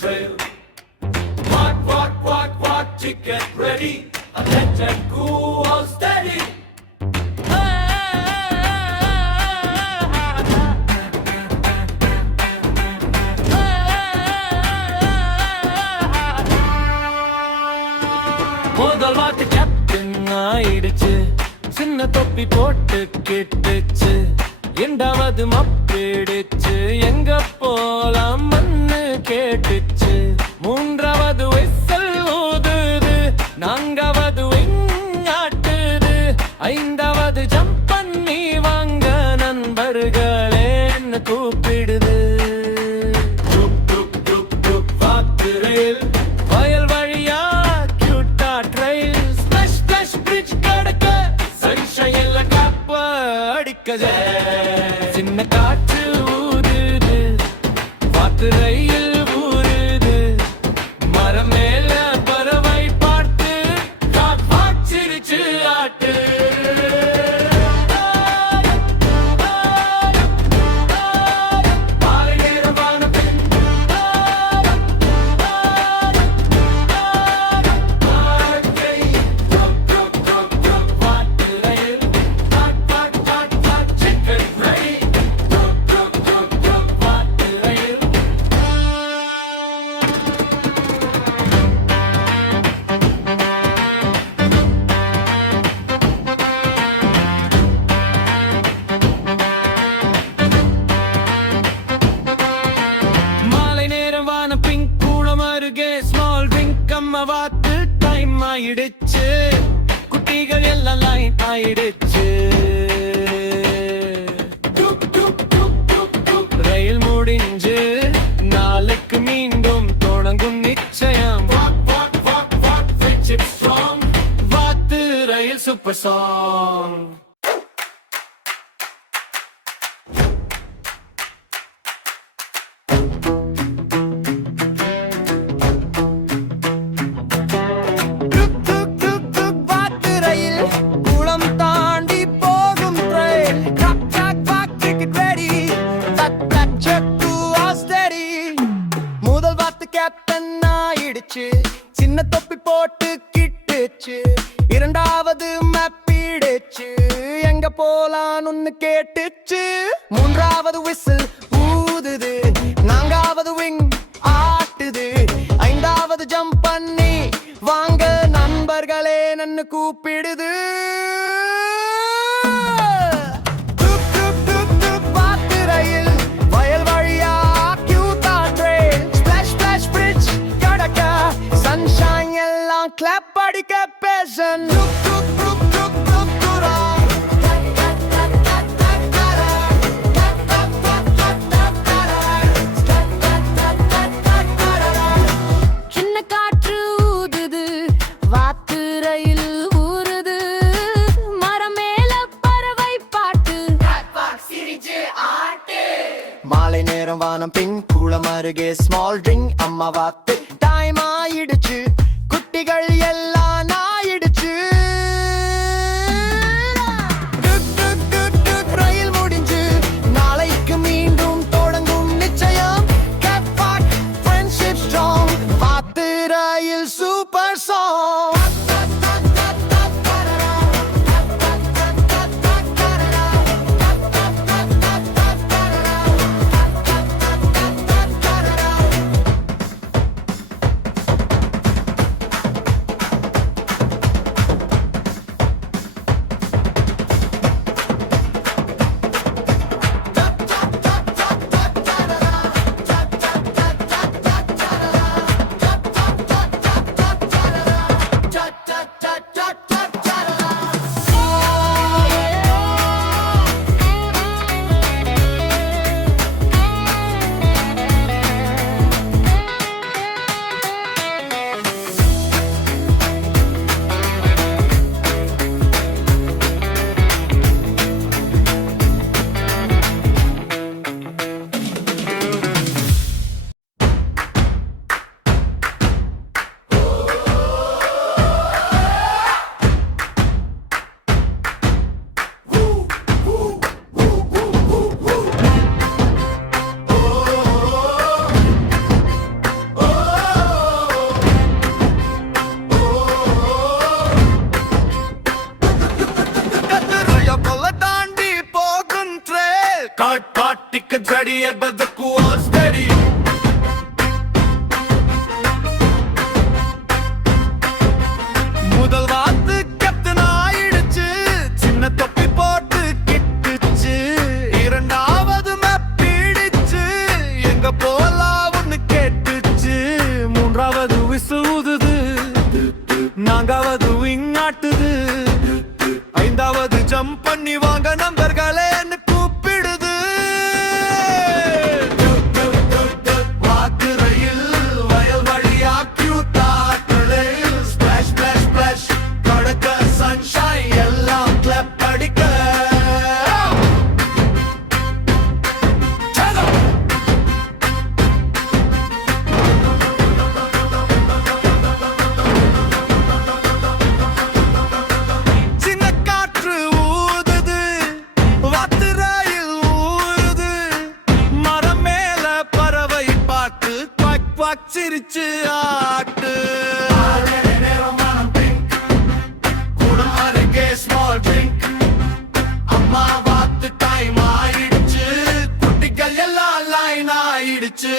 trail. What, to get ready, and let that go all steady. முதல் வாட்டு captain ஆயிடுச்சு, சின்ன தொப்பி போட்டு கேட்டுச்சு, இரண்டாவது மப்பிடுச்சு, எங்க போலாம் மண்ணு கேட்டுச்சு, மூன்றாவது விசில் ஊதுது, நான்காவது ஆட்டுது, ஐந்தாவது ஜம்ப் பண்ணி வாங்க நண்பர்களேன்னு கூப்பிடுது. வயல் வழியா கியூட்டா ட்ரெயில், ஸ்பிளாஷ் ஸ்பிளாஷ் பிரிட்ஜ் கடக்க, சன்ஷைன்ல காப்ப அடிக்கது, சின்ன காற்று ஊதுது, வாத்து ரயில் ஊறுது, மரம் மேல பறவை பார்த்து காற்றிருச்சு ஆட்டு. ஸ்மால் ட்ரிங்க் அம்மா வாத்து டைம் ஆயிடுச்சு, குட்டிகள் எல்லாம் லைன் ஆயிடுச்சு, ரயில் முடிஞ்சு நாளைக்கு மீண்டும் தொடங்கும் நிச்சயம், வாத்து ரயில் சூப்பர் சாங். கேப்டன் ஆயிடுச்சு, சின்ன தொப்பி போட்டு கிட்டுச்சு, இரண்டாவது மேப்பிடுச்சு, எங்க போலான்னு கேட்டுச்சு, மூன்றாவது விசில் ஊதுது, நான்காவது விங் ஆட்டுது, ஐந்தாவது ஜம்ப் பண்ணி வாங்க நண்பர்களே நன்னு கூப்பிடுது. கிளாப் அடிக்க பேசன் சின்ன காற்று ஊதுது, வாத்து ரயில் ஊறுது, மரம் மேல பறவை பாட்டு, மாலை நேரம் வானம் பின் கூளம் அருகே ஸ்மால் ட்ரிங்க் அம்மா வாத்து டைம் ஆயிடுச்சு, குட்டிகள் எல்லாம் ஆயிடுச்சு, ரயில் முடிஞ்சு நாளைக்கு மீண்டும் தொடங்கும் நிச்சயம், ஃப்ரெண்ட்ஷிப் ஸ்ட்ராங், வாத்து ரயில் சூப்பர் சாங். பச்சிரிச்சு ஆட்டு ஸ்மால் ட்ரிங்க் அம்மா வாத்து டைம் ஆயிடுச்சு குட்டிகள் எல்லாம் லைன் ஆயிடுச்சு